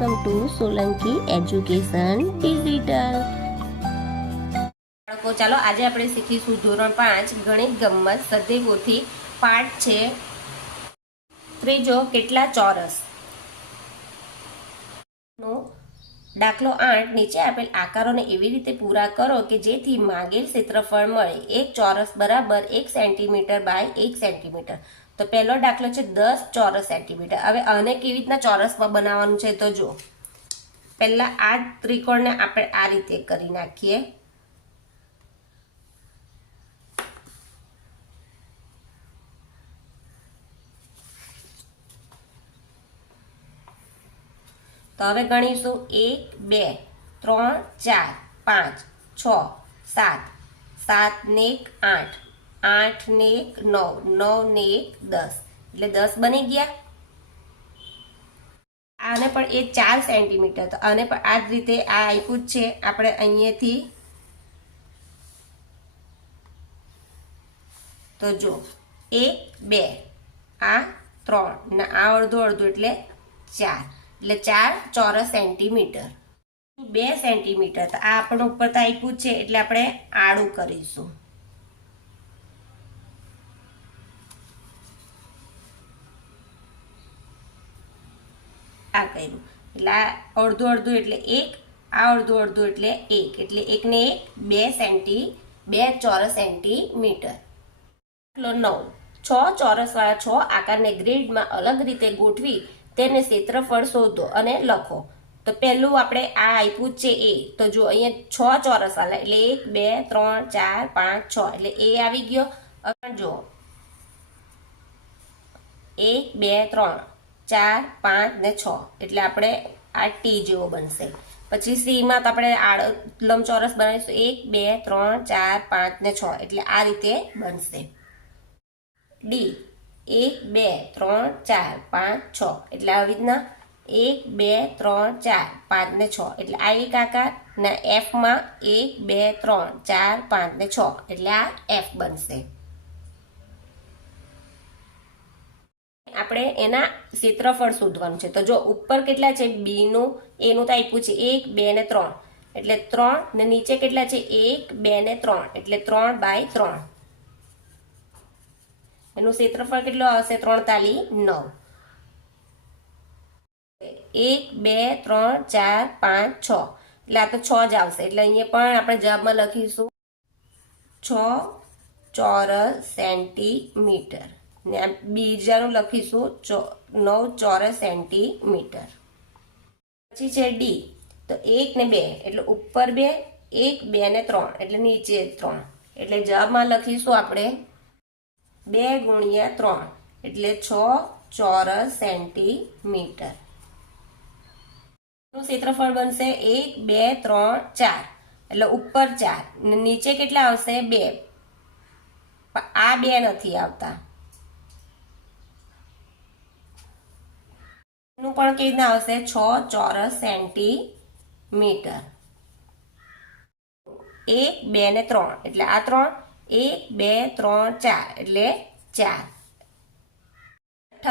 Welcome to Solanki education digital. બાળકો, ચાલો આજે આપણે શીખીશું ધોરણ 5 ગણિત ગમ્મત સદેવોથી પાઠ છે ત્રીજો, કેટલા ચોરસ. દાખલો 8, નીચે આપેલ આકારોને એવી રીતે પૂરા કરો કે જેથી માંગેલ ક્ષેત્રફળ મળે. એક ચોરસ બરાબર 1 સેન્ટીમીટર બાય 1 સેન્ટીમીટર. તો પહેલો દાખલો છે 10 ચોરસ સેન્ટીમીટર. હવે આને કેવી રીતના ચોરસમાં બનાવવાનું છે તો જો, પહેલા આ ત્રિકોણને આપણે આ રીતે કરી નાખીએ. તો હવે ગણીશું 1 2 3 4 5 6 7 7 ને 1 8 8 ને 1 9 9 ને 1 10 એટલે 10 બની ગયા. આને પણ એ 4 સેન્ટીમીટર, તો આને પણ આ જ રીતે આ આપ્યું જ છે. આપણે અહીંયાથી તો જો 1 2 આ 3 ને આ અડધું અડધું એટલે 4, એટલે 4 ચોરસ સેન્ટીમીટર. 2 સેન્ટીમીટર, તો આ આપણને ઉપર તો આપ્યું છે એટલે આપણે આડું કરીશું. આ કર્યું એટલે આ અડધું અડધું એટલે 1, આ અડધું અડધું એટલે 1, એટલે 1 ને 1 2 ચોરસ સેન્ટીમીટર. દાખલો 9, 6 ચોરસવાળા 6 આકારને ગ્રીડમાં અલગ રીતે ગોઠવી તેને ક્ષેત્રફળ શોધો અને લખો. તો પહેલું આપણે આ આપ્યું છે એ, તો જો અહીંયા 6 ચોરસવાળા એટલે 1 2 3 4 5 6 એટલે એ આવી ગયો. હવે જો 1 2 3 4 5 ને 6 એટલે આપણે આ ટી જેવો બનશે. પછી સી માં તો આપણે લંબચોરસ બનાવીશું 1 2 3 4 5 ને 6 એટલે આ રીતે બનશે. ડી 1 2 3 4 5 6 એટલે આવી રીતના 1 2 3 4 5 ને 6 એટલે આ એક આકાર ને એફ માં 1 2 3 4 5 ને 6 એટલે આ એફ બનશે. આપણે એના ક્ષેત્રફળ શોધવાનું છે. તો જો ઉપર કેટલા છે બી નું, એનું તો આપ્યું છે 1 2 ને 3 એટલે 3 ને નીચે કેટલા છે 1 2 ને 3 એટલે 3 બાય 3. એનું ક્ષેત્રફળ કેટલું આવશે 3 તાલી 9. 1 2 3 4 5 6 એટલે આ તો 6 જ આવશે. એટલે અહીંયા પણ આપણે જવાબમાં લખીશું 6 ચોરસ સેન્ટીમીટર ને બીજાનું લખીશું 9 ચોરસ સેન્ટીમીટર. પછી છે ડી, તો 1 ને 2 એટલે ઉપર 2, 1 2 ને 3 એટલે નીચે 3 એટલે જવાબમાં લખીશું આપણે 2 ગુણ્યા 3 એટલે 6 ચોરસ સેન્ટીમીટર. ક્ષેત્રફળ બનશે 1 2 3 4 એટલે ઉપર 4 નીચે કેટલા આવશે 2, આ 2 નથી આવતા. નું પણ કેવી રીતના આવશે 6 ચોરસ સેન્ટીમીટર. 1 2 ને 3 એટલે આ 3, 1 2 3 4 એટલે 4.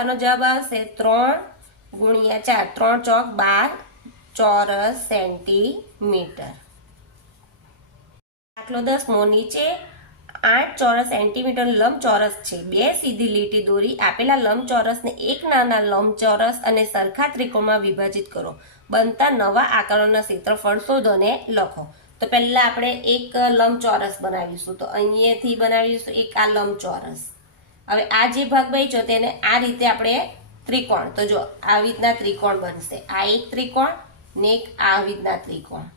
નો જવાબ આવશે 3 ગુણ્યા 4, 3 ચોક 12 ચોરસ સેન્ટીમીટર. દાખલો 10, નીચે 8 ચોરસ સેન્ટીમીટર લંબચોરસ છે. 2 સીધી લીટી દોરી આપેલા લંબચોરસને એક નાના લંબચોરસ અને સરખા ત્રિકોણમાં વિભાજિત કરો. બનતા નવા આકારોના ક્ષેત્રફળ શોધો અને લખો. તો પહેલા આપણે એક લંબચોરસ બનાવીશું. તો અહીંયાથી બનાવીશું એક આ લંબચોરસ. હવે આ જે ભાગ બચ્યો તેને આ રીતે આપણે ત્રિકોણ, તો જો આવી રીતના ત્રિકોણ બનશે. આ એક ત્રિકોણ ને એક આવી રીતના ત્રિકોણ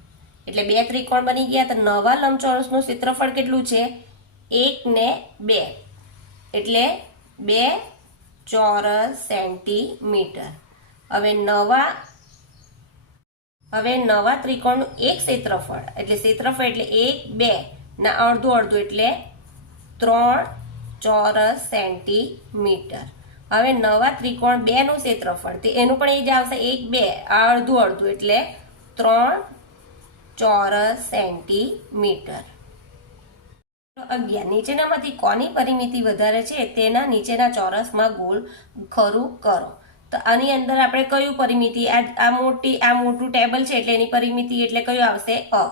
એટલે 2 ત્રિકોણ બની ગયા. તો નવા લંબચોરસનું ક્ષેત્રફળ કેટલું છે 1 ને 2 એટલે 2 ચોરસ સેન્ટીમીટર. હવે નવા ત્રિકોણનું એક ક્ષેત્રફળ એટલે 1 2 ના અડધું અડધું એટલે 3 ચોરસ સેન્ટીમીટર. હવે નવા ત્રિકોણ 2 નું ક્ષેત્રફળ તે એનું પણ એ જ આવશે 1 2 આ અડધું અડધું એટલે 3 ચોરસ સેન્ટીમીટર. 11, નીચેનામાંથી કોની પરિમિતિ વધારે છે તેના નીચેના ચોરસમાં ગોળ ખરું કરો. તો આની અંદર આપણે કયું પરિમિતિ આ મોટું ટેબલ છે એટલે એની પરિમિતિ એટલે કયું આવશે અ.